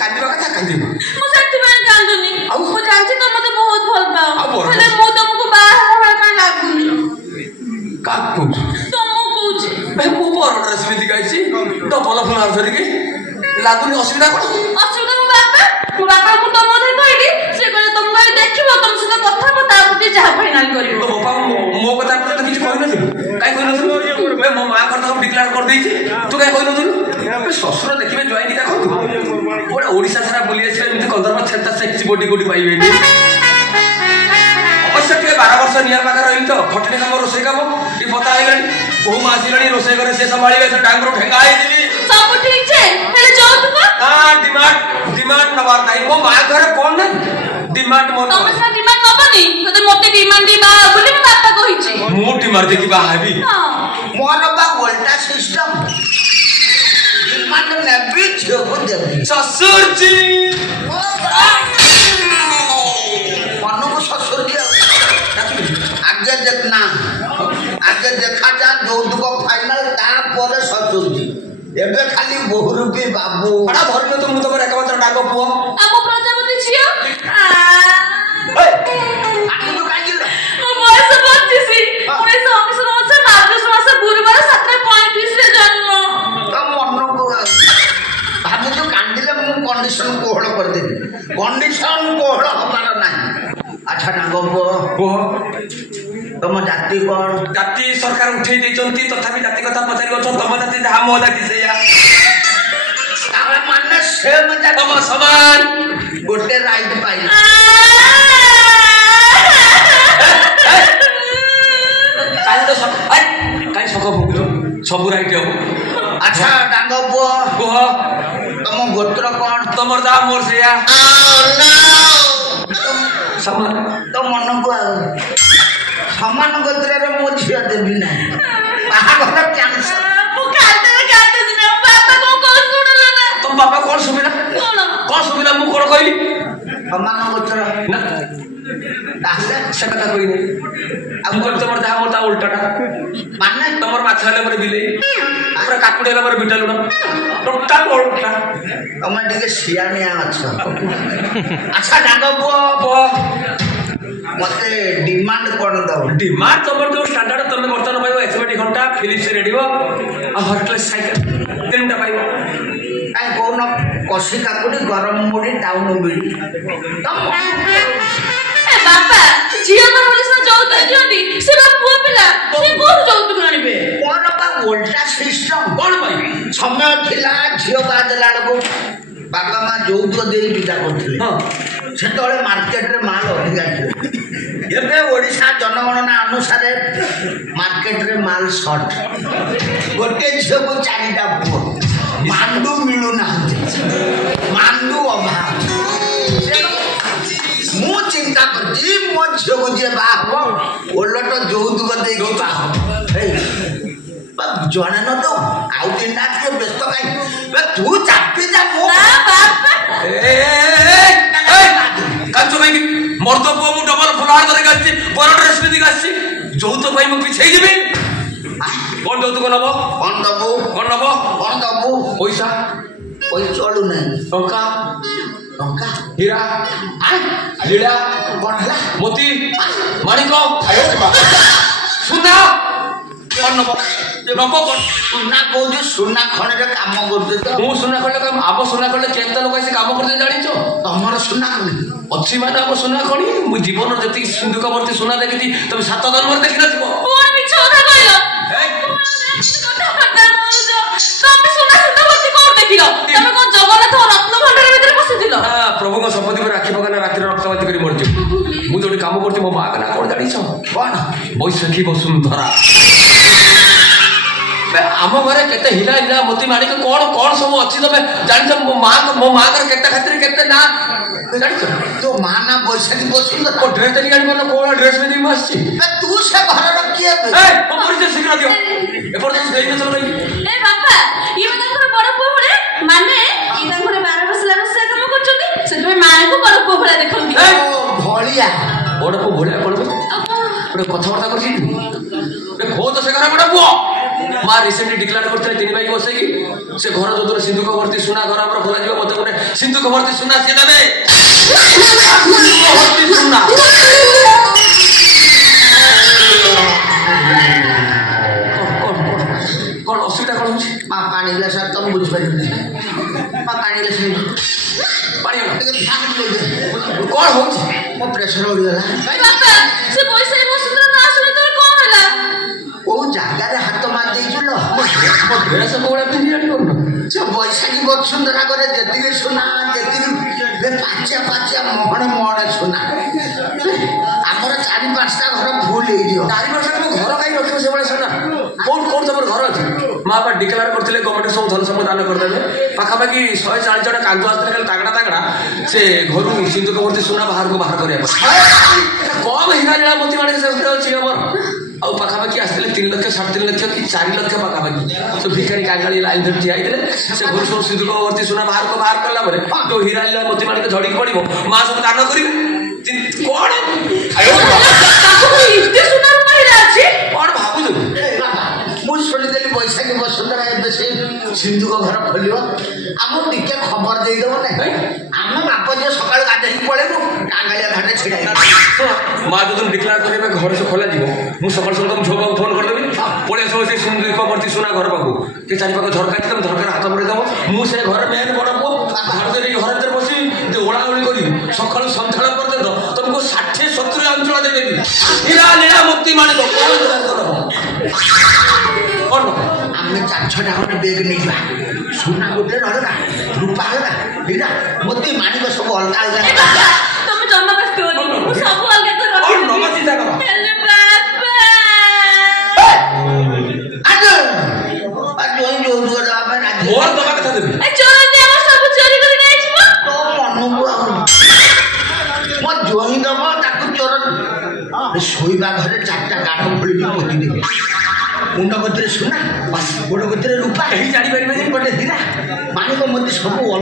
କାନ୍ଦିବା କଥା କାନ୍ଦିବ ମୁଁ ସେଥିପାଇଁ କାନ୍ଦୁନି ମୁଁ ଜାଣିଛି ତମେ ମତେ ବହୁତ ଭଲ ପାଅ ହେଲେ ମୁଁ ତମକୁ ବାହା ହେବା ପାଇଁ ଲାଗୁନି କାକୁ ତମକୁ କହୁଛି ଭାଇ ମୁଁ ବଡ ଡ୍ରେସ ପିନ୍ଧି ଗାଇଛି ଡବଲ ଫ୍ଲାୱାର ଧରିକି ଲାଗୁନି ଅସୁବିଧା କଣ ଅସୁବିଧା ମୋ ବାପା ମୁଁ ତମ କଥା କହିଲି ସେ କହିଲେ ତମ ଘରେ ଦେଖିବ ତମ ସହିତ କଥା ହବ ତାପରେ ଯାହା ଫାଇନାଲ କରିବ ତୋ ବାପା ମୋ କଥା ତ କିଛି କହିନଥିଲୁ କାଇଁ କହିନଥିଲୁ ମୋ ମାଆଙ୍କର ତାକୁ ଡିକ୍ଲାର କରିଦେଇଛି ତୁ କାଇଁ କହିନଥିଲୁ ଶ୍ୱଶୁର ଦେଖିବେ ଜ୍ୱାଇଁ ଦିଟା କରୁ ଗୋଟେ ଓଡ଼ିଶା ସାରା ବୁଲି ଆସିବେ ଏମିତି କନ୍ଦର୍ପ ଛେତା ସେକ୍ସି ବଡି କୋଟି ପାଇବେନି ଅବଶ୍ୟ ଟିକେ 12 ବର୍ଷ ନିଆଁ ପାଖରେ ରହିଲି ତ ଖଟିନି କାମ ରୋଷେଇ କାମ ଟିକେ ପତା ହେଇଗଲାଣି ବୋହୁ ମା ଆସିଲାଣି ରୋଷେଇ ଘରେ ସେ ସମ୍ଭାଳିବେ ସେ ଟାଙ୍ଗରୁ ଠେଙ୍ଗା ହେଇଯିବି ସବୁ ଠିକ છે ହେଲେ ଯୌତୁକ ডিমান্ড নবার নাই মো মা ঘরে কোন না ডিমান্ড মো ତମେ ସିନା ଡିମାଣ୍ଡ ନବନି ଯଦି ମତେ ଡିମାଣ୍ଡ ଦେଇ ବାହା ହବ ବୋଲି ମୋ ବାପା କହିଛି ମୁଁ ডিমান্ড দেখি বাহাবি ମୋର ବା ଓଲଟା ସିଷ୍ଟମ ଡିମାଣ୍ଡ ନେବି ଝିଅକୁ ଦେବି শ্বশুর জি ମନକୁ ଶ୍ୱଶୁର ଜି ଆଗେ ଦେଖନା ଆଗେ ଦେଖାଯା ଯୌତୁକ ଫାଇନାଲ ତାପରେ ଶ୍ୱଶୁର ଜି ଏବେ ଖାଲି ବୋହୁ ରୂପୀ ବାବୁ ବଡା ଧରିଲ ତ ମୁଁ ତମର ଏକମାତ୍ର ଡାକ ପୁଅ ଆମ ପ୍ରଜାପତି ଝିଅ ଆଣିଲୁ କାହିଁକି ମୋ ବୟସ 25 1999 ମାର୍ଗଶୀର ମାସ ଗୁରୁବାର 7:35 ରେ ଜନ୍ମ ତ ମନକୁ ଭାବୁଛୁ କାନ୍ଦିଲେ ମୁଁ କଣ୍ଡିସନ କୋହଳ କରିଦେବି କଣ୍ଡିସନ କୋହଳ ହବାର ନାହିଁ ଆଚ୍ଛା ନା ପୁଅ ପୁଅ ତମ ଜାତି କଣ ଜାତି ସରକାର ଉଠେଇ ଦେଇଛନ୍ତି ତଥାପି ଜାତି କଥା ପଚାରି ଅଛ ତମ ଜାତି ଯାହା ମୋ ଜାତି ସେଇଆ ତାର ମାନେ ସେମ ଜାତି ତମ ସମାନ ଗୋଟେ ରାଇଟ ପାଇଲା କାଲି ତ କାଲି ସକ ଭୋଗୁଛ ସବୁ ରାଇଟ ହବ ଆଚ୍ଛା ଡାଙ୍ଗ ପୁଅ କୁହ ତମ ଗୋତ୍ର କଣ ତମର ଯାହା ମୋର ସେଇଆ ସମାନ ତ ମନକୁ ଆଉ ସମାନ ଗୋତ୍ରରେ ମୋ ଝିଅ ଦେବି ନାହିଁ ବାହାଘର କ୍ୟାନ୍ସର ମୁଁ କାନ୍ଦରେ କାନ୍ଦୁଛି ନା ମୋ ବାପା କଣ ଶୁଣିଲେ ନା ତମ ବାପା କଣ ସୁବିଧା କଣ ସୁବିଧା ମୁଁ କଣ କହିଲି ସମାନ ଗୋତ୍ର ନା ତାହେଲେ ସେ କଥା କହିନି ଆଉ ମୁଁ କହିଲି ତମର ଯାହା ମୋର ତା ଉଲ୍ଟାଟା ମାନେ ତମର ମାଛ ହେଲେ ମୋର ବିଲେଇ ଆମର କାକୁଡି ହେଲେ ମୋର ବିଟା ଲୁଣ ଟୋଟାଲ ଓଲଟା ତମେ ଟିକେ ସିଆଣିଆ ଅଛ ଆଚ୍ଛା ଡାଙ୍ଗ ପୁଅ ପୁଅ ମତେ ଡିମାଣ୍ଡ କଣ ଦବ ডিমান্ড তোমার जो স্ট্যান্ডার্ড তুমি বর্তমান পাইব এসএমটি ঘন্টা ফিলিপস রেডিও আর হর্টলেস সাইকেল তিনটা পাইব କାଇଁ କହୁନ କଷି କାକୁଡି ଗରମ ମୁଢି ଟାଉନ ବିଡି ଏ ବାପା ଝିଅ ଘର ବୋଲି ସିନା ଯୌତୁକ ଦିଅନ୍ତି ସେ ବା ପୁଅ ପିଲା ସେ କୋଉଠୁ ଯୌତୁକ ଆଣିବେ ମୋର ବା ଓଲଟା ସିଷ୍ଟମ କଣ ପାଇଁ ସମୟ ଥିଲା ଝିଅ ବାହା ଦେଲା ବେଳକୁ ବାପା ମା ଯୌତୁକ ଦେଇ ବିଦା କରୁଥିଲେ ସେତେବେଳେ ମାର୍କେଟରେ ମାଲ ଅଧିକା ଥିଲା ଏବେ ଓଡ଼ିଶା ଜନଗଣନା ଅନୁସାରେ ମାର୍କେଟରେ ମାଲ ସର୍ଟ ଗୋଟେ ଝିଅକୁ 4ଟା ପୁଅ ମାଣ୍ଡୁ ମିଳୁନାହାନ୍ତି ମାଣ୍ଡୁ ଅଭାବ ମୁଁ ଚିନ୍ତା କରିଛି ମୋ ଝିଅକୁ ଯିଏ ବାହା ହବ ଓଲଟ ଯୌତୁକ ଦେଇକି ବାହା ହବ ଜଣେ ନ ଦଉ ଆଉ 3ଟା ଟିକେ ବ୍ୟସ୍ତ କାହିଁ ତୁ ଚାପି ଯା ମୋ কাঞ্চু ভাই মর্দ পুয়া মু ডবল ফ্লাওয়ার ধরে আসছি বড় ড্রেস পিঁধি আসছি যৌতুক ভাই মু পিছাই দিবি কোন যৌতুক নব কଣ ଦବୁ কোন নব କଣ ଦବୁ পয়সা ওই চলু নাই টঙ্কা ଟଙ୍କା হীরা লীলা କଣ ହେଲା মোতি মানিক সুনা কোন নব নব কোন ସୁନା କହୁଛୁ ସୁନା ଖଣିରେ କାମ କରୁଛୁ ତ ମୁଁ ସୁନା କଲେ କାମ ଆମ ସୁନା କଲେ କେତେ ଲୋକ ଆସି କାମ କରୁଛନ୍ତି ଜାଣିଛ ତମର ସୁନା ଖଣି ଅଛି ମାନେ ଆମ ସୁନା ଖଣି ମୁଁ ଜୀବନର ଯେତିକି ସିନ୍ଧୁକ ଭର୍ତ୍ତି ସୁନା ଦେଖିଛି ତମେ 7 ଜନ୍ମରେ ଦେଖିନଥିବ ପୁଣି ମିଛ କଥା କହିଲ ତମେ ସୁନା ସୁନା ଭର୍ତ୍ତି କଣ ଦେଖିଲ ତମେ କଣ ଜଗନ୍ନାଥ ରତ୍ନ ଭଣ୍ଡାର ଭିତରେ ପଶିଥିଲ ପ୍ରଭୁଙ୍କ ଶପଥ ଉପରେ ରାକ୍ଷୀ ପକାନା ରାତିରେ ରକ୍ତବାତି କରି ମରିଯିବ ମୁଁ ଯୋଉଠି କାମ କରୁଛି ମୋ ମା ନା କଣ ଜାଣିଛ କଣ ବୈଶାଖୀ ବସୁନ୍ଧରା ଆମ ଘରେ କେତେ ହୀରା ହୀରା ମୋତି ମାଣିକ କଣ କଣ ସବୁ ଅଛି ତମେ ଜାଣିଛ ମୋ ମାଙ୍କର କେତେ ଖାତିର କେତେ ନା ଜାଣିଛ ତୋ ମା ନା ବୈଶାଖୀ ବସୁନ୍ଧରା କୋ ଡ୍ରେସ୍ ଧରିକି ଆଣିବ କୋଉ ଡ୍ରେସ୍ ପିନ୍ଧିକି ମୁଁ ଆସିଛି ତୁ ସେ ଘରର କିଏ ମୋ ପରିଚୟ ଶୀଘ୍ର ଦିଅ ଏପର୍ଯ୍ୟନ୍ତ ଦେଇନଥିଲ ନାଇଁ ଏ ବାପା ଇଏ ତାଙ୍କର ବଡ ପୁଅ ଭଳିଆ ମାନେ ଇଏ ତାଙ୍କର 12 ବର୍ଷ ରୋଷେଇ କାମ କରୁଛନ୍ତି ସେଥିପାଇଁ ମାଙ୍କୁ ବଡ ପୁଅ ଭଳିଆ ଦେଖନ୍ତି ଭଳିଆ ବଡ ପୁଅ ଭଳିଆ କଣ ଗୋଟେ କଥାବାର୍ତ୍ତା କରିଛି ଗୋଟେ ଖୋଦ ସେ ଘର ବଡ ପୁଅ মা রিসেন্টলি ডিକ୍ଲାର କରିଥିଲେ 3 ଭାଇ ବସେଇକି ସେ ଘର ଯୋଉଦିନ ସିନ୍ଦୁକ ଭର୍ତ୍ତି ସୁନା ଘର ଆମର ଖୋଲାଯିବ ମତେ ଗୋଟେ ସିନ୍ଦୁକ ଭର୍ତ୍ତି ସୁନା ସିଏ ଦେବେ ଭର୍ତ୍ତି ସୁନା କଣ ଅସୁବିଧା କଣ ହଉଛି ମା ପାଣି ଗ୍ଲାସ ତମ ବୁଝିପାରିବନି ମା ପାଣି ଗ୍ଲାସ ପାଣି କଣ ହଉଛି ମୋ ପ୍ରେସର ଉଡ଼ିଗଲା ବାପା ସେ ପଇସା ବସୁନ୍ଧରା ନା ଆସିଲେ ତ କଣ ହେଲା କୋଉ ଜାଗାରେ ହାତ ମାରି ଦେଇଛୁ ଲୋ ଡ୍ରେସ କୋଉଭଳିଆ ପିନ୍ଧି ଜାଣି କରୁନ ସେ ବୈଶାଖୀ ବସୁନ୍ଧରା করে ଯେତିକି ସୁନା ଯେତିକି ପାଚିଆ ପାଚିଆ ମହଣ ସୁନା ଆମର 4-5ଟା ଘର ଫୁଲ ହେଇଯିବ 4 ବର୍ଷ ଘର କାହିଁ ରଖିବ ସେଭଳିଆ ସୁନା କୋଉଠି ତମର ଘର ଅଛି ମା ବାପା ଡିକ୍ଲାର କରିଥିଲେ ଗଭର୍ଣ୍ଣମେଣ୍ଟ ସବୁ ଧନ ସମ୍ପଦ ଦାନ କରିଦେବେ ପାଖାପାଖି 140 ଜଣ କାନ୍ଦୁ ଆସିଥିଲେ ଖାଲି ତାଗଡ଼ା ସେ ଘରୁ ସିନ୍ଦୁକ ଭର୍ତ୍ତି ସୁନା ବାହାରକୁ ବାହାର କରିବା କମ ହୀରା ଜଳା ମୋତି ମାଣିକ ସେ ଘରେ ଅଛି ଆମର ଆଉ ପାଖାପାଖି ଆସିଥିଲେ 3 ଲକ୍ଷ 3.5 ଲକ୍ଷ କି 4 ଲକ୍ଷ ପାଖାପାଖି ସେ ଭିକାରୀ କାଙ୍ଗାଳି ଲାଇନ ଧରି ଠିଆ ହେଇଥିଲେ ସେ ଘରୁ ସବୁ ସିନ୍ଦୁକ ଭର୍ତ୍ତି ସୁନା ବାହାର କଲା ପରେ ଯୋଉ ହୀରା ଜଳା ମୋତି ମାଣିକ ଝଡ଼ିକି ପଡ଼ିବ ମା ସବୁ ଦାନ କରିବେ କଣ କଣ ଭାବୁଛୁ ମୁଁ ଶୁଣିଦେଲି ବୈଶାଖୀ ବସୁନ୍ଧରା ଏବେ ସେ ସିନ୍ଦୁକ ଘର ଖୋଲିବ ଆମକୁ ଟିକେ ଖବର ଦେଇଦେବ ନା ଆମ ବାପ ଝିଅ ସକାଳୁ ଗାଧେଇକି ପଳେଇବୁ କାଙ୍ଗାଳିଆ ଘାଟରେ ଛିଡ଼ା ମା ଯୋଉଦିନ ଡିକ୍ଲାର କରିବେ ଘର ସେ ଖୋଲାଯିବ ମୁଁ ସକାଳୁ ତମ ଝିଅ ପାଖକୁ ଫୋନ କରିଦେବି ପଳେଇ ଆସିବ ସେ ସିନ୍ଦୁକ ଭର୍ତ୍ତି ସୁନା ଘର ପାଖକୁ ସେ ଚାରିପାଖ ଝରକା ଅଛି ତମେ ଝରକାରେ ହାତ ପଡ଼େଇ ଦେବ ମୁଁ ସେ ଘର ମେନ୍ ବଡ଼ ପୁଅ ଘର ଭିତରେ ବସି ଓଳାଓଳି କରିବି ସକାଳୁ ସନ୍ଧ୍ୟାଳ ପର୍ଯ୍ୟନ୍ତ ତମକୁ 60-70 ଅଞ୍ଚଳ ଦେବେନି ହୀରା ଲୀଳା ମୋତି ମାଣିକ କଣ ଆମେ 4-6ଟା ଖଣ୍ଡେ ବେଗ ନେଇଯିବା ସୁନା ଗୋଟେ ଅଲଗା ରୂପା ଅଲଗା ହୀରା ମୋତି ମାଣିକ ସବୁ ଅଲଗା ଅଲଗା ତମେ ଜମା ବ୍ୟସ୍ତ ହୁଅନି ମୁଁ ସବୁ ଅଲଗା କରି ନବା ଚିନ୍ତା କର ହେଲେ ବାପା ମୋର ଦବା କଥା ଦେବି ଚୋରନ୍ତି ଆମର ସବୁ ଚୋରି କରି ନେଇଯିବ ତୋ ମନକୁ ମୋ ଜୋଇଁ ଦବ ତାକୁ ଚୋର ଶୋଇବା ଘରେ 4ଟା କାଠ ଖୋଳିକି ପୋତି ଦେବେ ମୁଣ୍ଡ ଗତିରେ ସୁନା ଗୋଡ଼ ଗତିରେ ରୂପା କେହି ଜାଣିପାରିବେ ଗୋଟେ ହୀରା ମାଣିକ ମୋତି ସବୁ